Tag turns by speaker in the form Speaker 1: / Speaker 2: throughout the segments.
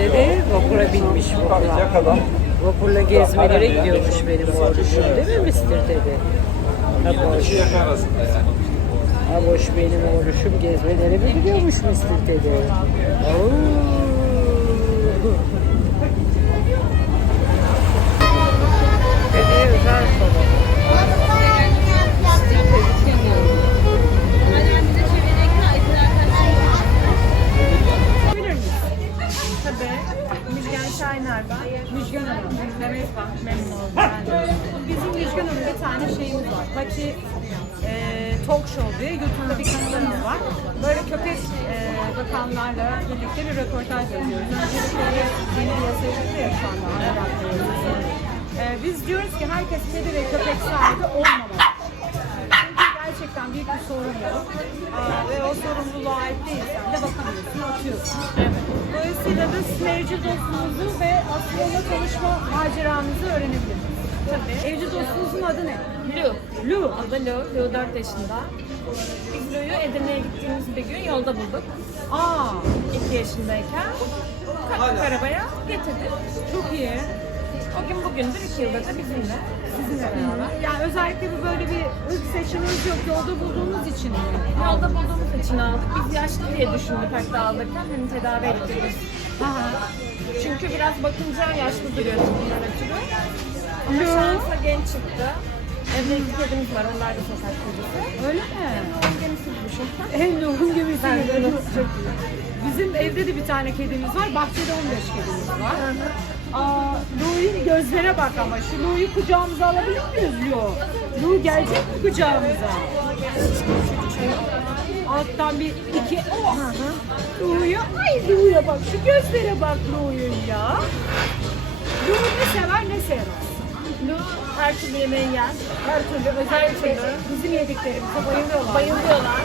Speaker 1: Dedi vapura binmiş vapura. Vapurla gezmelere gidiyormuş benim oğluşum değil mi Mr. dedi. Aboş. Aboş benim oğluşum gezmelere mi gidiyormuş Mr. dedi. Oo.
Speaker 2: Ben. Memnun oldum. Bizim Hanım bir tane şeyimiz var. Pati e, Talk Show diye YouTube'da bir kanalımız var. Böyle köpek e, bakanlarla birlikte bir röportaj yapıyoruz. Öncelikle yeni bir yasa çıktı ya şu anda. E, biz diyoruz ki herkes kedi ve köpek sahibi olmamalı. Gerçekten büyük bir sorun yok. Aa, ve o sorumluluğa ait değilsen de bakamıyorsun, atıyorsun. Dolayısıyla da siz mevcut dostumuzu ve aslında tanışma maceranızı öğrenebiliriz. Tabii. Evcil dostunuzun adı ne?
Speaker 3: Lu.
Speaker 2: Lu.
Speaker 3: Adı Lu. Lu 4 yaşında. Biz Lu'yu Edirne'ye gittiğimiz bir gün yolda bulduk.
Speaker 2: Aa,
Speaker 3: 2 yaşındayken. Kalktık arabaya getirdik.
Speaker 2: çok iyi.
Speaker 3: O gün bugündür 2 yıldır da bizimle.
Speaker 2: Sizinle beraber. Yani özellikle bir böyle bir ırk seçiminiz yok. Yolda bulduğunuz için?
Speaker 3: Yolda bulduğumuz için aldık. Biz yaşlı diye düşündük hatta alırken. Hani tedavi ettiririz.
Speaker 2: Aha.
Speaker 3: Çünkü biraz bakınca yaşlı duruyor tipinden ötürü. Ama şansa genç çıktı. Evde iki kedimiz var. Onlar da sokak kedisi.
Speaker 2: Öyle mi?
Speaker 3: Onun gemisi gibi düşün.
Speaker 2: En yoğun gemisi gibi. Bizim evde de bir tane kedimiz var. Bahçede 15 kedimiz var. Aa, Lou'yu gözlere bak ama. Şu Lou'yu kucağımıza alabilir miyiz Lou? Lou gelecek mi kucağımıza? Alttan bir iki. Oh! Lou'yu. Ay Lou'ya bak. Şu gözlere bak Lou'yun ya. Lou ne sever ne sevmez.
Speaker 3: Lu her türlü yemeği yer.
Speaker 2: Her türlü özellikle bizim yediklerimize bayılıyorlar.
Speaker 3: bayılıyorlar.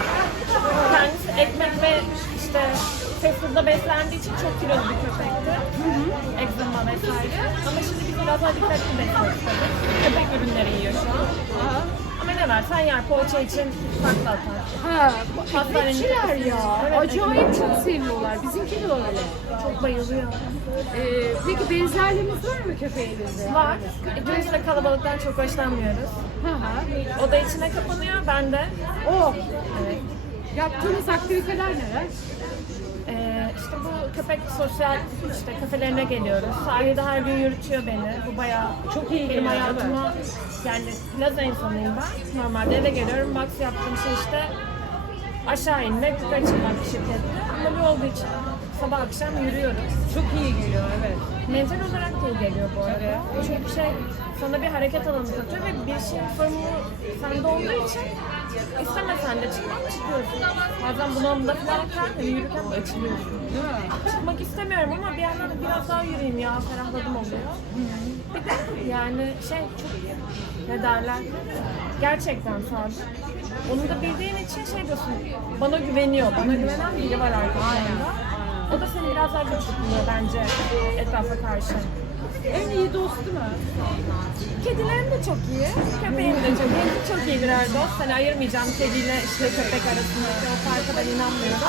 Speaker 3: Kendisi ekmek ve işte fast beslendiği için çok kilolu bir köpekti. Vesaire. Ama şimdi biz biraz daha dikkatli besliyoruz tabii. Köpek ürünleri yiyor şu an.
Speaker 2: Aha.
Speaker 3: Ama ne versen yer. Poğaça için takla atar.
Speaker 2: Ha, ekmekçiler ya.
Speaker 3: Evet,
Speaker 2: Acayip çok seviyorlar. Bizimki de öyle.
Speaker 3: Çok bayılıyor.
Speaker 2: Ee, peki benzerliğiniz var mı köpeğinizde?
Speaker 3: Var. İkimiz de kalabalıktan çok hoşlanmıyoruz.
Speaker 2: Hı hı.
Speaker 3: O da içine kapanıyor, ben de.
Speaker 2: O.
Speaker 3: Evet.
Speaker 2: Yaptığınız aktiviteler neler?
Speaker 3: İşte bu köpek sosyal işte kafelerine geliyoruz. Sahilde her gün yürütüyor beni. Bu bayağı
Speaker 2: Çok iyi
Speaker 3: benim hayatıma yani plaza insanıyım ben. Normalde eve geliyorum. Box yaptığım şey işte aşağı inmek, yukarı çıkmak şirkette. Ama bu olduğu için sabah akşam yürüyoruz.
Speaker 2: Çok iyi geliyor evet.
Speaker 3: Mental olarak da iyi geliyor bu arada. Çünkü şey sana bir hareket alanı katıyor ve bir şeyin sorumluluğu sende olduğu için istemesen de çıkmak çıkıyorsun. Bazen bunalımda falan kendini yürürken de açılıyorsun.
Speaker 2: Değil mi?
Speaker 3: Çıkmak istemiyorum ama bir yandan da biraz daha yürüyeyim ya ferahladım oluyor. Bir de yani şey çok ne derler gerçekten sadık. Onu da bildiğin için şey diyorsun bana güveniyor. Bana güvenen biri var arkasında. O da seni biraz daha güçlü bence etrafa karşı.
Speaker 2: En iyi dostu mu?
Speaker 3: Kedilerim de çok iyi. Köpeğim de çok iyi. Çok iyi birer dost. Hani ayırmayacağım kediyle işte köpek arasındaki ben inanmıyorum.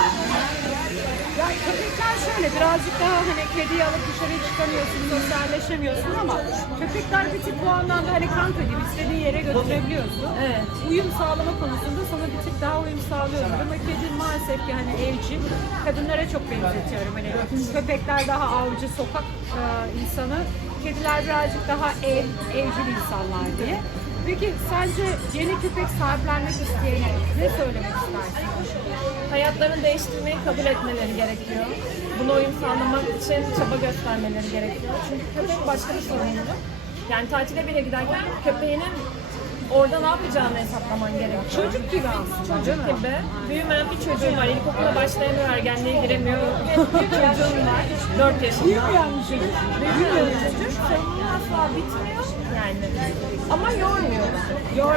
Speaker 2: Ya köpekler şöyle birazcık daha hani kediyi alıp dışarıya çıkamıyorsun, sosyalleşemiyorsun ama köpekler bir tık bu anlamda hani kanka gibi istediğin yere götürebiliyorsun.
Speaker 3: Evet.
Speaker 2: Uyum sağlama konusunda sana bir tık daha uyum sağlıyorlar ama kedi maalesef ki hani evcil. Kadınlara çok benzetiyorum. Hani köpekler daha avcı, sokak e, insanı. Kediler birazcık daha ev, evcil insanlar diye. Peki sence yeni köpek sahiplenmek isteyene ne söylemek istersin?
Speaker 3: Hayatlarını değiştirmeyi kabul etmeleri gerekiyor. Buna uyum sağlamak için çaba göstermeleri gerekiyor. Çünkü köpek başka bir sorumluluk. Yani tatile bile giderken köpeğinin orada ne yapacağını hesaplaman gerekiyor.
Speaker 2: Çocuk gibi aslında
Speaker 3: Çocuk gibi. Büyümeyen bir çocuğum var. İlkokula başlayamıyor, ergenliğe giremiyor. Bir çocuğum var. 4 yaşında.
Speaker 2: Büyümeyen bir çocuk.
Speaker 3: Asla bitmiyor. Yani. Ama yormuyor. Yor,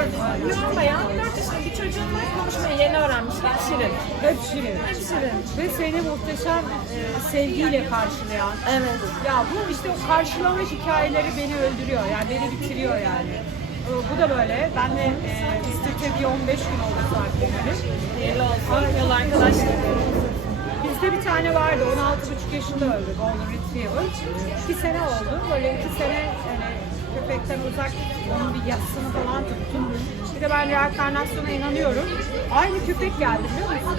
Speaker 3: yormayan 4 yaşında bir çocuğum var. Konuşmayı yeni öğrenmişler. Şirin.
Speaker 2: Hep şirin.
Speaker 3: Hep şirin.
Speaker 2: Ve seni muhteşem e, sevgiyle karşılayan.
Speaker 3: Evet.
Speaker 2: Ya bu işte o karşılama hikayeleri beni öldürüyor. Yani beni bitiriyor yani. E, Bu da böyle. Ben de e, İstikre bir 15 gün oldu saatleri.
Speaker 3: Hayırlı olsun. Yol arkadaşlar.
Speaker 2: Biz Bizde bir tane vardı 16,5 yaşında öldü Golden Retriever. 2 sene oldu. Böyle 2 sene yani köpekten uzak onun bir yatsını falan tuttum. Bir de ben reenkarnasyona inanıyorum. Aynı köpek geldi biliyor musun?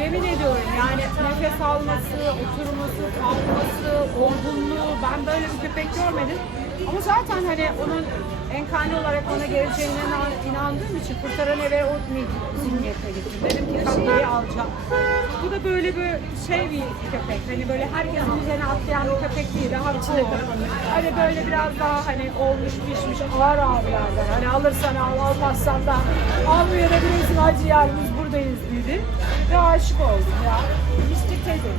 Speaker 2: Yemin ediyorum yani nefes alması, oturması, kalkması, olgunluğu ben böyle bir köpek görmedim. Ama zaten hani onun enkarni olarak ona geleceğine inan- inandığım için kurtaran eve o zihniyete gittim. Dedim ki kapıyı alacağım. Bu da böyle bir şey bir köpek. Hani böyle herkesin üzerine atlayan bir köpek değil. Daha cool. Hani böyle biraz daha hani olmuş pişmiş ağır ağırlardan. Hani alırsan al almazsan da almayabilirsin acı yer biz buradayız dedi. Ve aşık oldum ya. Mr. Teddy.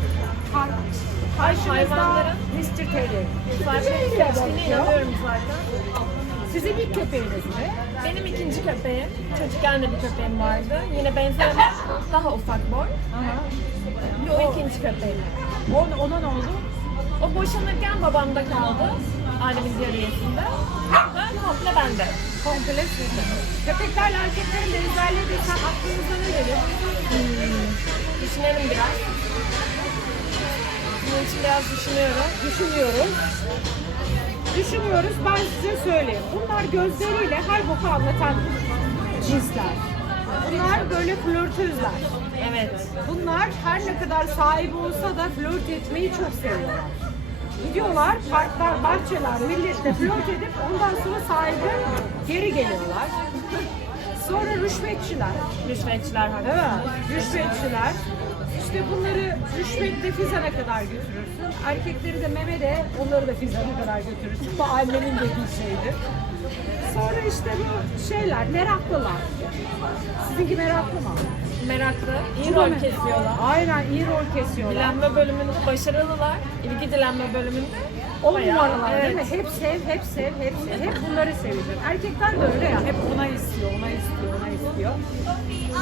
Speaker 2: Karşımızda
Speaker 3: Hayvanların
Speaker 2: Mr. Teddy.
Speaker 3: Seçtiğine
Speaker 2: bakıyor.
Speaker 3: inanıyorum zaten.
Speaker 2: Sizin ilk köpeğiniz mi?
Speaker 3: Benim ikinci köpeğim. Çocukken de bir köpeğim vardı. Yine benzer ama daha ufak boy.
Speaker 2: Aha.
Speaker 3: O ikinci köpeğim.
Speaker 2: Ona, ona ne oldu?
Speaker 3: O boşanırken babamda kaldı. Ailemin diğer üyesinde. Ben komple bende.
Speaker 2: Komple sizde. Köpeklerle erkeklerin benzerliği desem aklınıza ne gelir?
Speaker 3: Düşünelim biraz. Bunun için biraz düşünüyorum.
Speaker 2: Düşünüyoruz. Düşünüyoruz. Ben size söyleyeyim. Bunlar gözleriyle her boku anlatan cinsler. Bunlar böyle flörtözler.
Speaker 3: Evet.
Speaker 2: Bunlar her ne kadar sahibi olsa da flört etmeyi çok seviyorlar. Gidiyorlar, parklar, bahçeler, milletle flört edip ondan sonra sahibi geri geliyorlar. Sonra rüşvetçiler.
Speaker 3: Rüşvetçiler
Speaker 2: Değil
Speaker 3: hakkında.
Speaker 2: mi? Rüşvetçiler. İşte bunları rüşvetle Fizan'a kadar götürürsün. Erkekleri de meme de onları da Fizan'a kadar götürürsün. Bu annemin dediği şeydi. Sonra işte bu şeyler, meraklılar. Sizinki meraklı mı?
Speaker 3: Meraklı. İyi rol kesiyorlar.
Speaker 2: Aynen iyi rol kesiyorlar.
Speaker 3: Dilenme bölümünde başarılılar. İlgi dilenme bölümünde.
Speaker 2: On numaralar değil mi?
Speaker 3: Evet.
Speaker 2: Hep sev, hep sev, hep sev. Hep bunları sevecek. Erkekler de öyle ya. Hep ona istiyor, ona istiyor, ona istiyor.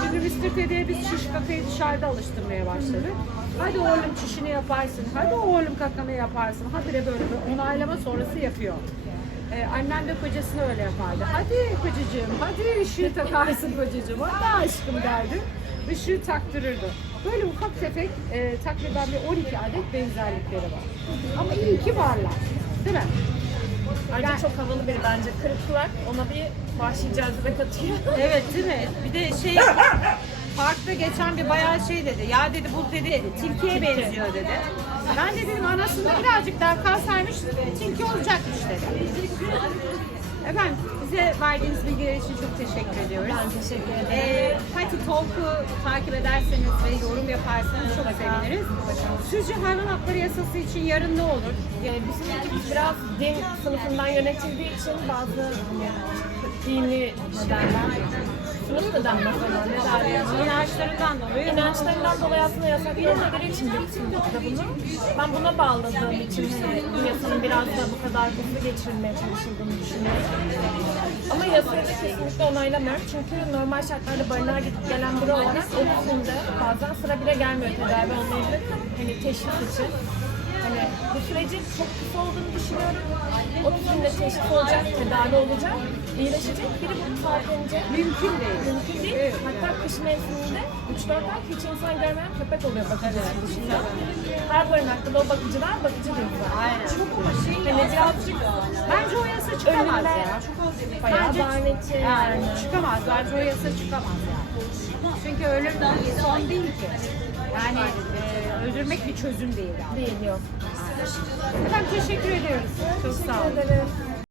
Speaker 2: Şimdi Mr. Teddy'ye biz çiş kakayı dışarıda alıştırmaya başladık. Hadi oğlum çişini yaparsın, hadi oğlum kakanı yaparsın. Hadi de böyle bir onaylama sonrası yapıyor. Ee, annem de kocasına öyle yapardı. Hadi kocacığım, hadi ışığı takarsın kocacığım. Hadi aşkım derdi. Işığı taktırırdı. Böyle ufak tefek e, takriben bir 12 adet benzerlikleri var. Ama iyi ki varlar. Değil mi?
Speaker 3: Ayrıca
Speaker 2: Yani-
Speaker 3: çok havalı biri bence. Kırık kulak ona bir vahşi cazibe katıyor.
Speaker 2: Evet değil mi? Bir de şey parkta geçen bir bayağı şey dedi. Ya dedi bu dedi tilkiye benziyor dedi. Ben de dedim anasını birazcık daha kalsaymış tilki olacakmış dedi. Efendim bize verdiğiniz bilgiler için çok teşekkür ediyoruz.
Speaker 3: Ben teşekkür ederim.
Speaker 2: Ee, Pati Talk'u takip ederseniz ve yorum yaparsanız çok seviniriz. Sizce hayvan hakları yasası için yarın ne olur?
Speaker 3: Yani bizim ülkemiz biraz din sınıfından yönetildiği için bazı dini nedenler, sınıf neden mesela ne derler?
Speaker 2: İnançlarından dolayı.
Speaker 3: İnançlarından dolayı aslında yasakladıkları için getirmekte bunu. Ben buna bağladığım için hani bu yasanın biraz da bu kadar hızlı geçirilmeye çalışıldığını düşünüyorum. Ama yasayı da kesinlikle onaylamıyorum. Çünkü normal şartlarda barınağa gidip gelen biri olarak o bazen sıra bile gelmiyor tedavi olmayabilir. Hani teşhis için. Sürecin çok kısa olduğunu düşünüyorum. O kısımda teşhis olacak, tedavi olacak, iyileşecek. Biri bunu sahiplenecek.
Speaker 2: Mümkün değil.
Speaker 3: Mümkün değil. Hatta kış mevsiminde 3-4 ay hiç insan görmeyen köpek oluyor bakıcılar dışında. Her barınakta da o bakıcılar bakıcı değil zaten.
Speaker 2: Aynen. Çok ama şey
Speaker 3: Hani birazcık
Speaker 2: Bence o yasa çıkamaz
Speaker 3: Ölümler
Speaker 2: ya.
Speaker 3: bayağı
Speaker 2: Bence
Speaker 3: lanetçi yani.
Speaker 2: Çıkamaz. Bence o yasa çıkamaz yani. Çünkü ölüm son değil ki. Yani e, öldürmek bir çözüm değil. Yani.
Speaker 3: değil yok.
Speaker 2: Efendim teşekkür ediyoruz. Çok sağ olun.
Speaker 3: Teşekkür ederim.